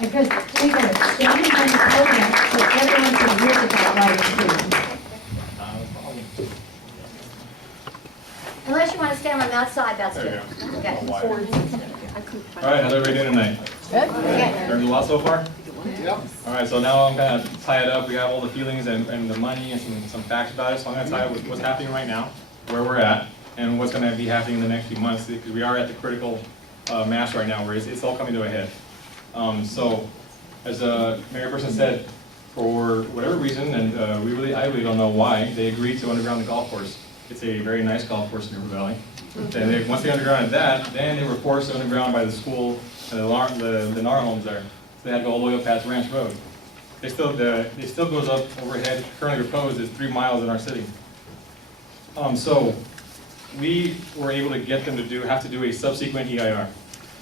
Because we got a standing on the program so everyone can hear about lighting too. Unless you want to stand on that side, that's There good. you go. Okay. All right, how's everybody doing tonight? Okay. Learned a lot so far? Yep. All right, so now I'm going to tie it up. We have all the feelings and the money and some facts about it. So I'm going to tie it with what's happening right now, where we're at, and what's going to be happening in the next few months, because we are at the critical mass right now where it's all coming to a head. So as the mayor person said, for whatever reason, and I really don't know why, they agreed to underground the golf course. It's a very nice golf course in Jurupa Valley. And once they undergrounded that, then they were forced to underground by the school and the NAR homes there. So they had to go all the way up past Ranch Road. It still goes up overhead. Currently proposed is 3 miles in our city. So we were able to get them to have to do a subsequent EIR.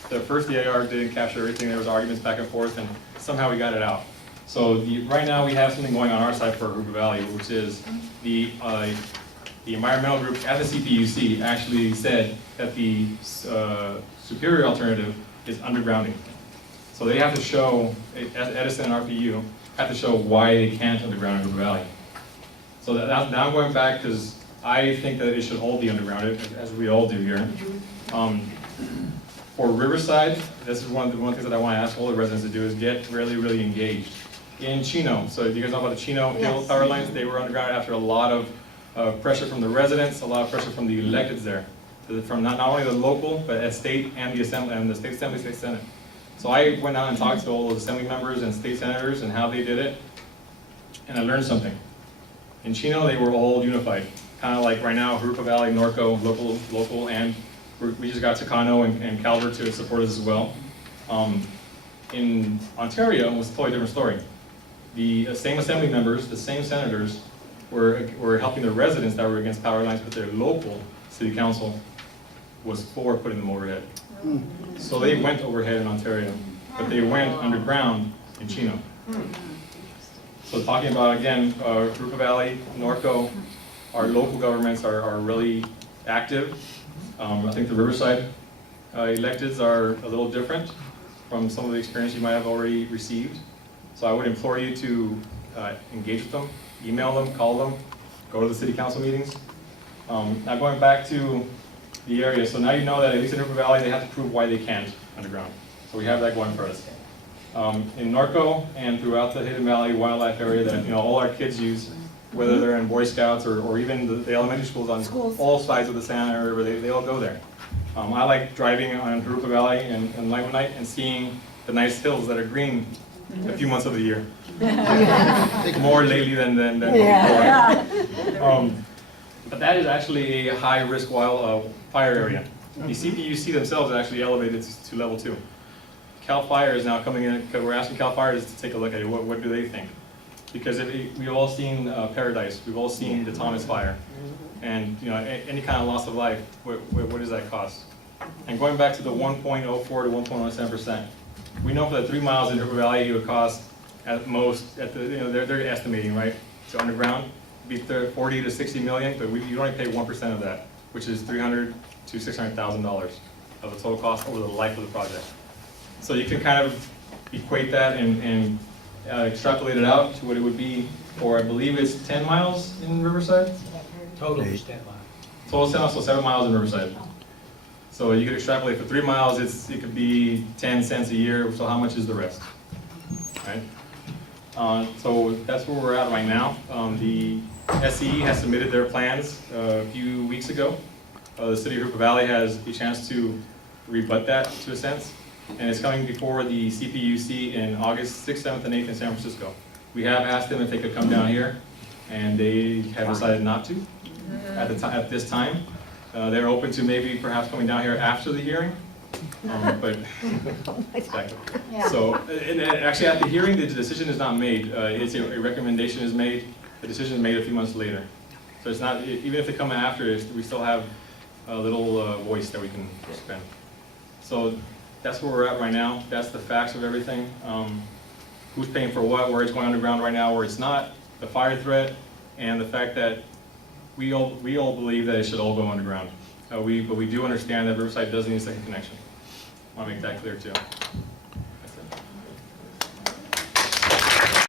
The first EIR didn't capture everything. There was arguments back and forth, and somehow we got it out. So right now we have something going on our side for Jurupa Valley, which is the environmental group at the CPUC actually said that the superior alternative is undergrounding. So they have to show, Edison and RPU have to show why they can't underground in Jurupa Valley. So now I'm going back because I think that it should all be undergrounded, as we all do here. For Riverside, this is one of the things that I want to ask all the residents to do is get really, really engaged. In Chino, so you guys know about the Chino Hill power lines, they were underground after a lot of pressure from the residents, a lot of pressure from the electeds there, from not only the local, but at state and the assembly, and the state assembly, state senate. So I went out and talked to all those assembly members and state senators and how they did it, and I learned something. In Chino, they were all unified, kind of like right now, Jurupa Valley, Norco, local, and we just got Takano and Calvert to support us as well. In Ontario, it was a totally different story. The same assembly members, the same senators, were helping the residents that were against power lines, but their local city council was for putting them overhead. So they went overhead in Ontario, but they went underground in Chino. So talking about, again, Jurupa Valley, Norco, our local governments are really active. I think the Riverside electeds are a little different from some of the experience you might have already received. So I would implore you to engage with them, email them, call them, go to the city council meetings. Now going back to the area, so now you know that at least in Jurupa Valley they have to prove why they can't underground. So we have that going for us. In Norco and throughout the Hidden Valley wildlife area that all our kids use, whether they're in Boy Scouts or even the elementary schools on all sides of the Santa River, they all go there. I like driving on Jurupa Valley and Limonite and seeing the nice hills that are green a few months of the year. More lately than before. But that is actually a high-risk fire area. The CPUC themselves actually elevated to level 2. CAL FIRE is now coming in, because we're asking CAL FIRE to take a look at it. What do they think? Because we've all seen Paradise, we've all seen the Thomas Fire, and any kind of loss of life, what does that cost? And going back to the 1.04 to 1.17%, we know for the 3 miles in Jurupa Valley it would cost at most, they're estimating, right, to underground, be 40 to 60 million, but you only pay 1% of that, which is $300,000 to $600,000 of the total cost over the life of the project. So you can kind of equate that and extrapolate it out to what it would be for, I believe it's 10 miles in Riverside? Total is 10 miles. Total 10 miles, so 7 miles in Riverside. So you could extrapolate for 3 miles, it could be 10 cents a year, so how much is the rest? Right? So that's where we're at right now. The SCE has submitted their plans a few weeks ago. The city of Jurupa Valley has a chance to rebut that to a sense, and it's coming before the CPUC in August 6th, 7th, and 8th in San Francisco. We have asked them if they could come down here, and they have decided not to at this time. They're open to maybe perhaps coming down here after the hearing, but exactly. So, and actually at the hearing, the decision is not made. It's a recommendation is made. The decision is made a few months later. So it's not, even if they come after it, we still have a little voice that we can spend. So that's where we're at right now. That's the facts of everything. Who's paying for what, where it's going underground right now, where it's not, the fire threat, and the fact that we all believe that it should all go underground. But we do understand that Riverside does need a second connection. I want to make that clear too.